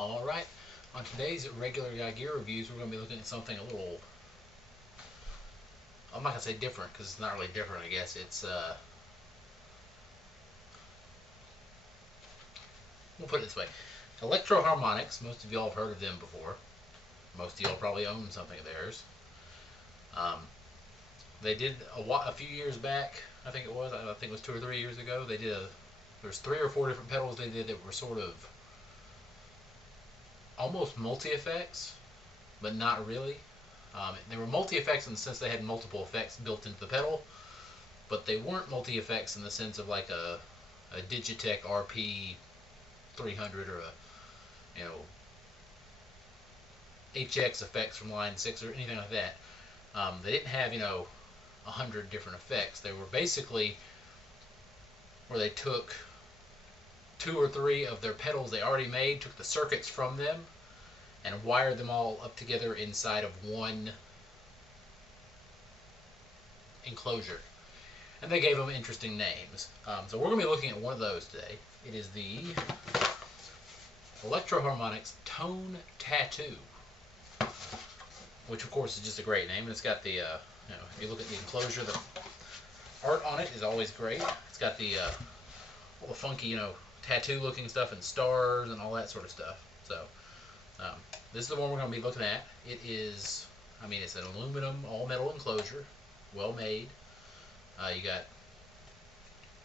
Alright, on today's regular guy gear reviews, we're going to be looking at something a little, I'm not going to say different, because it's not really different, I guess. It's, we'll put it this way. Electro-Harmonix, most of y'all have heard of them before. Most of y'all probably own something of theirs. They did a few years back, I think it was 2 or 3 years ago, they did there's 3 or 4 different pedals they did that were sort of almost multi-effects, but not really. They were multi-effects in the sense they had multiple effects built into the pedal, but they weren't multi-effects in the sense of like a Digitech RP 300 or a EHX effects from line 6 or anything like that. They didn't have 100 different effects. They were basically where they took 2 or 3 of their pedals they already made, took the circuits from them, and wired them all up together inside of one enclosure. And they gave them interesting names. So we're going to be looking at one of those today. It is the Electro-Harmonix Tone Tattoo, which of course is just a great name. It's got the, if you look at the enclosure, the art on it is always great. It's got the all the funky, tattoo-looking stuff and stars and all that sort of stuff. So this is the one we're going to be looking at. It is, it's an aluminum all-metal enclosure, well made. You got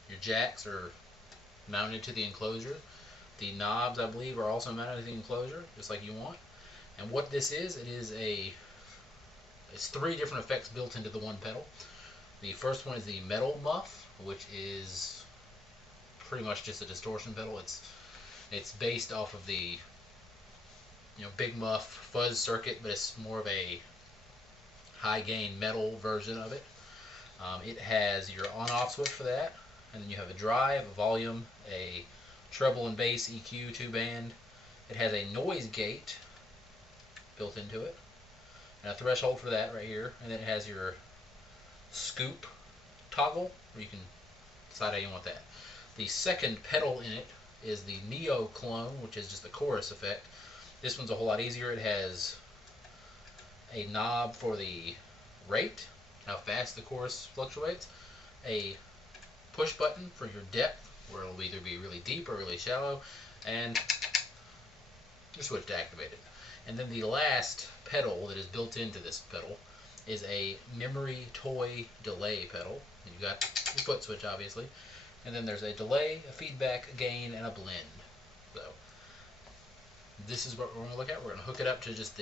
your jacks are mounted to the enclosure. The knobs, I believe, are also mounted to the enclosure, just like you want. And what this is, it's 3 different effects built into the one pedal. The first one is the Metal Muff, which is pretty much just a distortion pedal. It's based off of the Big Muff fuzz circuit, but it's more of a high gain metal version of it. It has your on-off switch for that, and then you have a drive, a volume, a treble and bass EQ 2-band. It has a noise gate built into it, and a threshold for that right here, and then it has your scoop toggle where you can decide how you want that. The second pedal in it is the Neo Clone, which is just the chorus effect. This one's a whole lot easier. It has a knob for the rate, how fast the chorus fluctuates, a push button for your depth, where it'll either be really deep or really shallow, and your switch to activate it. And then the last pedal that is built into this pedal is a memory toy delay pedal. And you've got your foot switch, obviously. And then there's a delay, a feedback, a gain, and a blend. So this is what we're going to look at. We're going to hook it up to just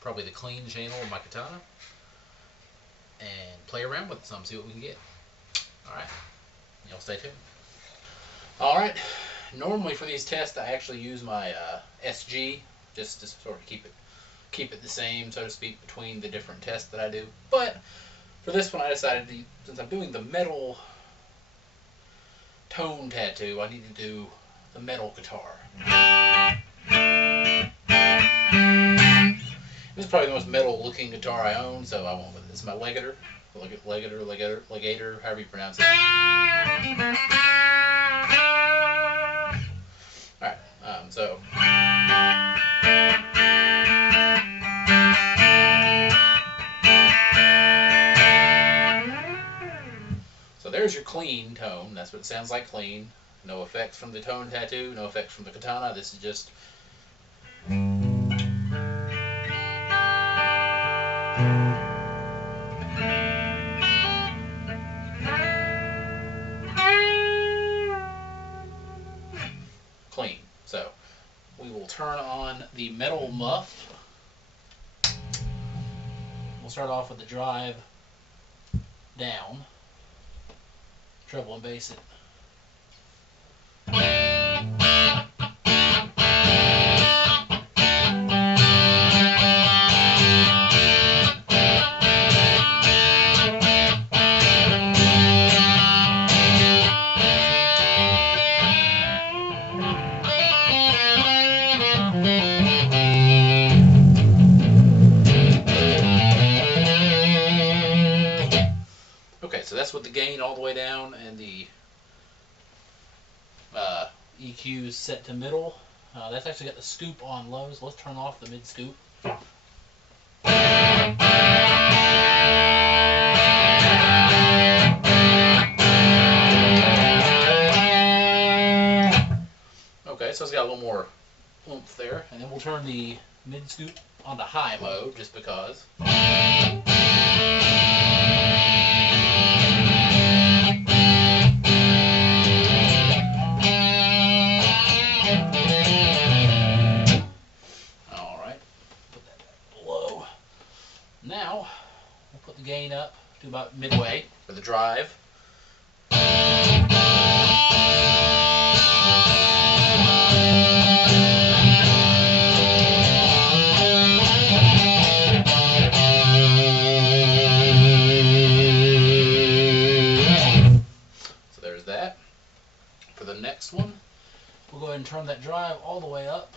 probably the clean channel of my Katana and play around with it some, see what we can get. Alright, y'all stay tuned. Alright, normally for these tests I actually use my SG just to sort of keep it the same, so to speak, between the different tests that I do. But for this one I decided since I'm doing the metal tone tattoo, I need to do the metal guitar. This is probably the most metal looking guitar I own, so I went with it. This is my Legator, however you pronounce it. Alright, so there's your clean tone. That's what it sounds like, clean. No effects from the Tone Tattoo, no effects from the Katana. This is just clean. So we will turn on the Metal Muff. We'll start off with the drive down, treble and bass it. So that's with the gain all the way down and the EQ is set to middle. That's actually got the scoop on low, so let's turn off the mid scoop. Okay, so it's got a little more oomph there, and then we'll turn the mid scoop on the high mode just because. Alright, put that back below. Now, we'll put the gain up to about midway for the drive. For the next one, we'll go ahead and turn that drive all the way up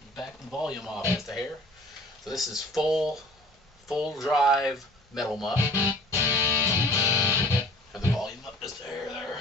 and back the volume off just a hair. So this is full drive Metal Muff. Have the volume up just a hair there.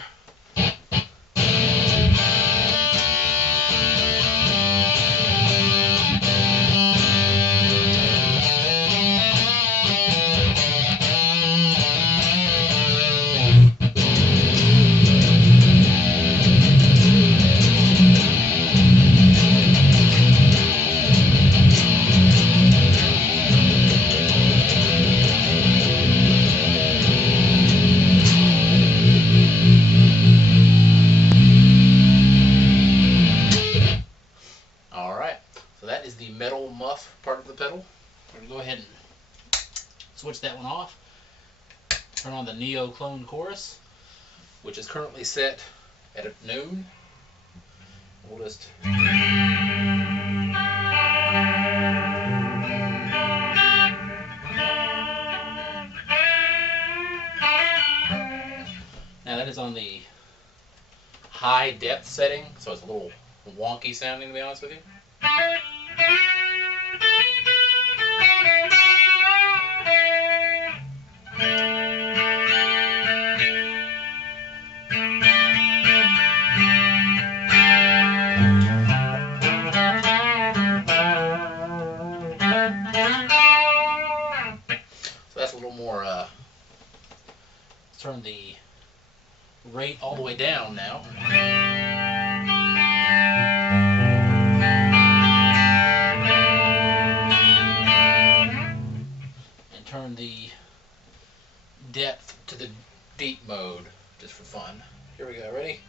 Metal Muff part of the pedal. We're going to go ahead and switch that one off. Turn on the Neo Clone Chorus, which is currently set at noon. We'll just... Now that is on the high depth setting, so it's a little wonky sounding, to be honest with you. So that's a little more, let's turn the rate all the way down now. Turn the depth to the deep mode just for fun. Here we go, ready?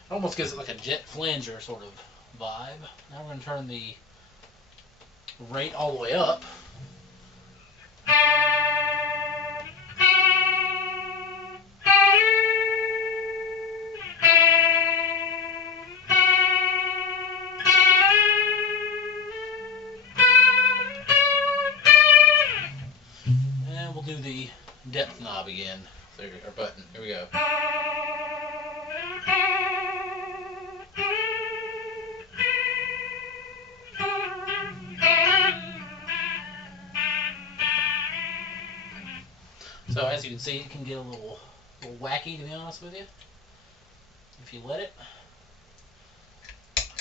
It almost gives it like a jet flanger sort of vibe. Now we're going to turn the rate all the way up. And we'll do the depth knob again. So here, our button. Here we go. So as you can see, it can get a little wacky, to be honest with you, if you let it.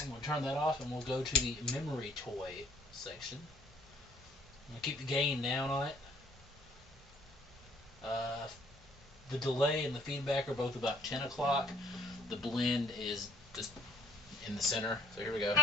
I'm going to turn that off and we'll go to the memory toy section. I'm going to keep the gain down on it. The delay and the feedback are both about 10 o'clock. The blend is just in the center. So here we go.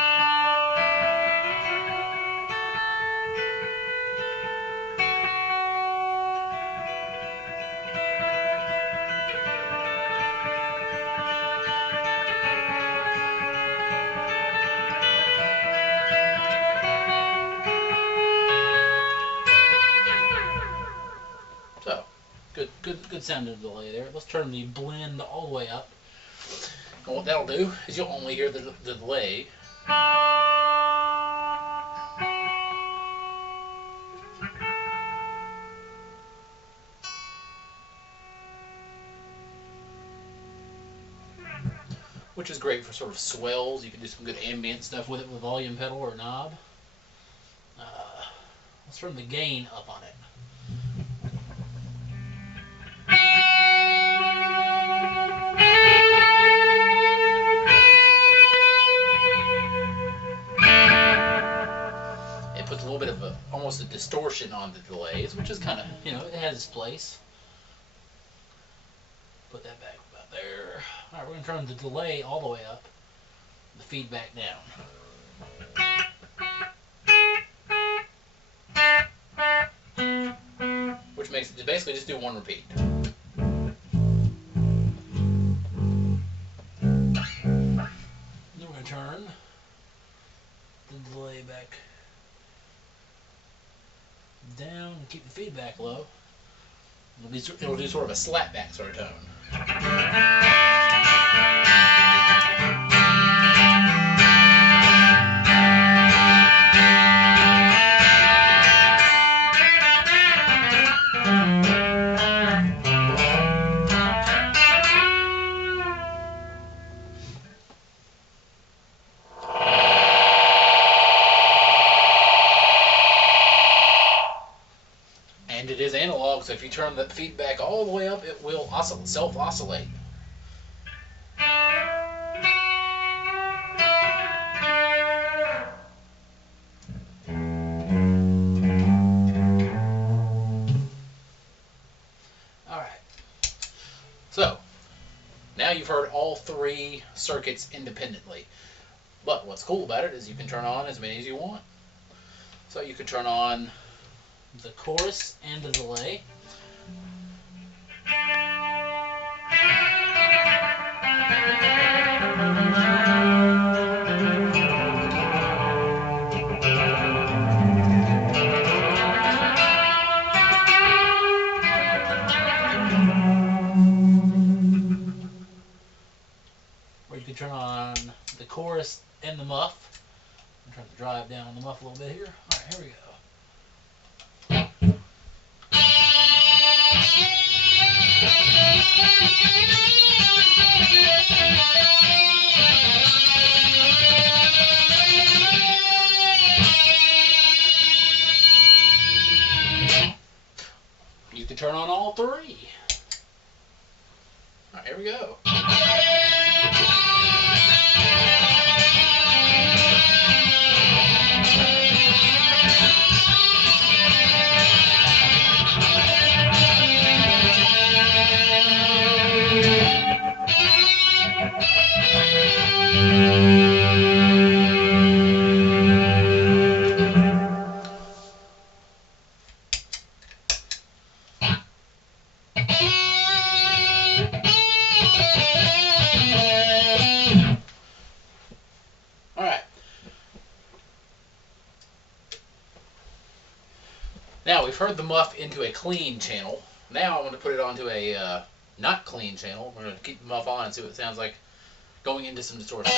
So, good sounding delay there. Let's turn the blend all the way up. And what that'll do is you'll only hear the delay. Which is great for sort of swells. You can do some good ambient stuff with it with a volume pedal or knob. Let's turn the gain up on it. It puts a little bit of almost a distortion on the delays, which is kind of, it has its place. Put that back about there. All right, we're going to turn the delay all the way up, the feedback down. Which makes it basically just do one repeat. Then we're going to turn the delay back down and keep the feedback low. It'll do sort of a slapback sort of tone. And it is analog, so if you turn the feedback all the way up, it will self-oscillate. Alright. So, now you've heard all three circuits independently. But what's cool about it is you can turn on as many as you want. So you can turn on the chorus and the delay. Or you can turn on the chorus and the muff. I'm trying to drive down the muff a little bit here. Alright, here we go. You can turn on all three. Alright, here we go. Now we've heard the muff into a clean channel. Now I want to put it onto a not clean channel. We're going to keep the muff on and see what it sounds like going into some distortion.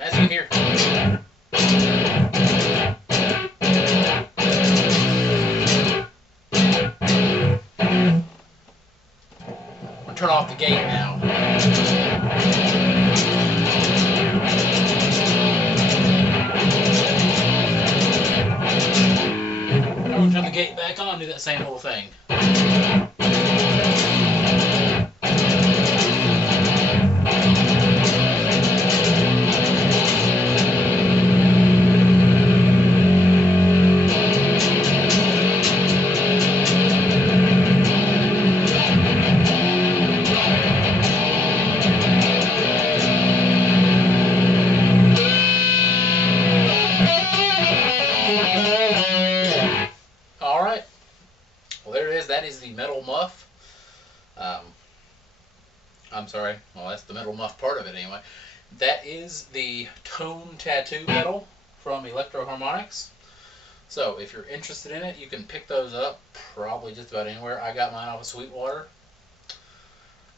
As you can hear, I'm going to turn off the gate now. I'm going to turn the gate back on and do that same little thing. Alright, well there it is. That is the Metal Muff. I'm sorry, well that's the Metal Muff part of it anyway. That is the Tone Tattoo pedal from Electro-Harmonix. So if you're interested in it, you can pick those up probably just about anywhere. I got mine off of Sweetwater.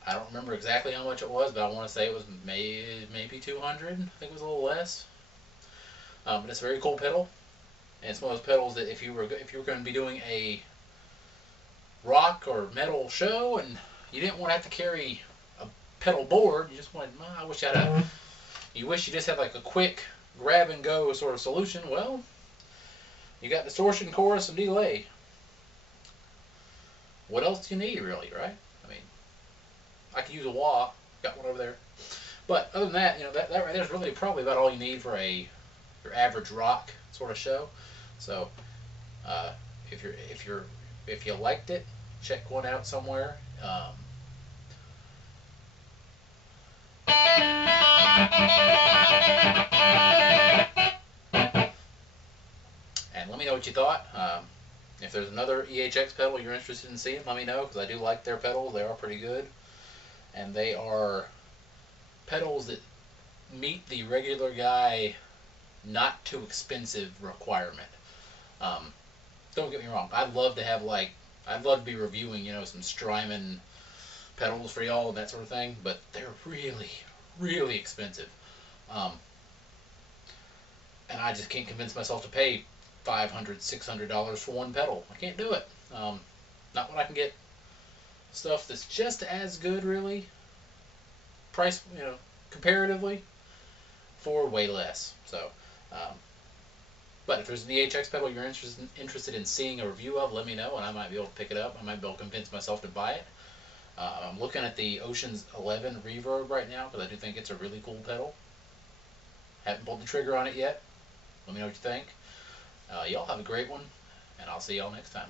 I don't remember exactly how much it was, but I want to say it was maybe 200. I think it was a little less. But it's a very cool pedal. And it's one of those pedals that if you were going to be doing a rock or metal show and you didn't want to have to carry a pedal board, you just wanted, I wish I had you wish you just had like a quick grab and go sort of solution. Well, you got distortion, chorus, and delay. What else do you need really, right? I mean, I could use a wah, got one over there. But other than that, you know, that right there is really probably about all you need for your average rock sort of show. So if you liked it, check one out somewhere. And let me know what you thought. If there's another EHX pedal you're interested in seeing, let me know, because I do like their pedals. They are pretty good, and they are pedals that meet the regular guy not too expensive requirement. Don't get me wrong, I'd love to be reviewing, you know, some Strymon pedals for y'all and that sort of thing, but they're really, really expensive. And I just can't convince myself to pay $500, $600 for one pedal. I can't do it. Not when I can get stuff that's just as good, really, price, you know, comparatively, for way less. So, but if there's an EHX pedal you're interested in seeing a review of, let me know, and I might be able to pick it up. I might be able to convince myself to buy it. I'm looking at the Ocean's 11 Reverb right now because I do think it's a really cool pedal. Haven't pulled the trigger on it yet. Let me know what you think. Y'all have a great one, and I'll see y'all next time.